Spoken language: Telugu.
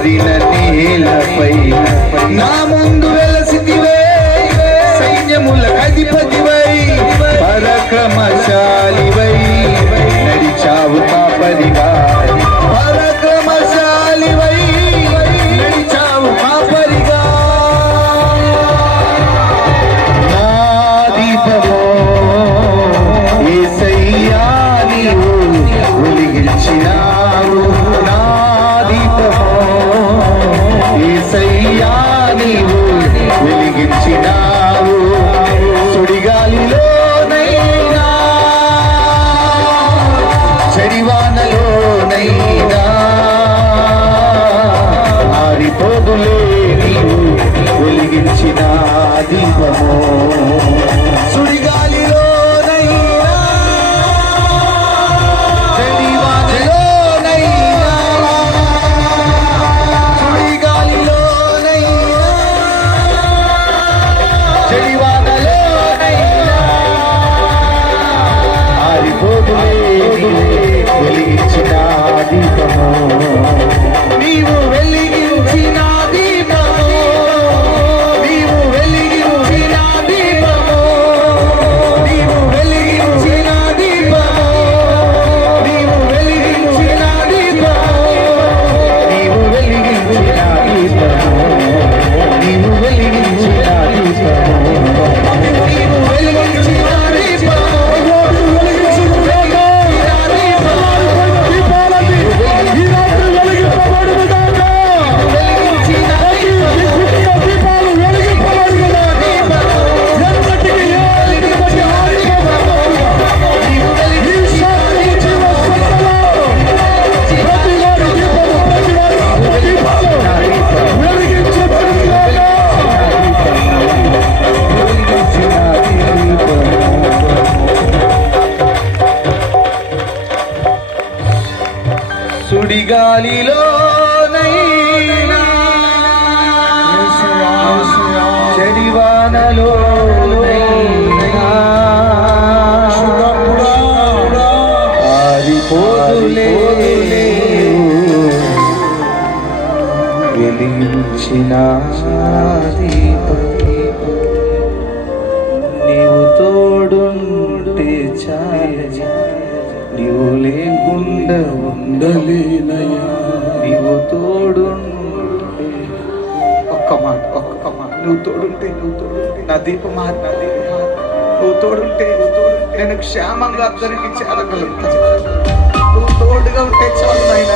మారిన నేలపై నా ముందు వెలసితివే సైన్యముల అధిపతివై పరక్రమశాలివై నడిచావు కాపరిగా పరక్రమశాలివై నడిచావు కాపరిగా నా దీపమో యేసయ్యా నీవు వెలిగించినావు నా దీపమో యేసయ్యా నీవు వెలిగించినావు సుడిగాలిలోనైనా చెడివానలోనైనా ఆరిపోదులే నీవు వెలిగించిన దీపము సుడిగాలిలోనైనా చెడివానలోనైనా సుడిగాలిలోనైనా చెడివానలోనైనా ఆరిపోదులే వెలిగించిన దీపము నీవు వెలిగించిన దీపము నీవు వెలిగించిన దీపము నీవు వెలిగించిన దీపము నీవు వెలిగించిన దీపము నీవు వెలిగించిన దీపము నీవు వెలిగించిన దీపము నీవు వెలిగించిన సుడిగాలిలోనైనా చెడివానలోనైనా ఆరిపోదులే వెలిగించిన నీవు తోడుంటే చాలు నీవు లేకుండా ఉండలేనయ్యా నీవు తోడుంటే ఒక్క మాట నువ్వు తోడుంటే నా దీపం మారి నువ్వు తోడుంటే నేను క్షేమంగా అందరికీ చేరగలుగుతా నువ్వు తోడుగా ఉంటే చాలు నాయనా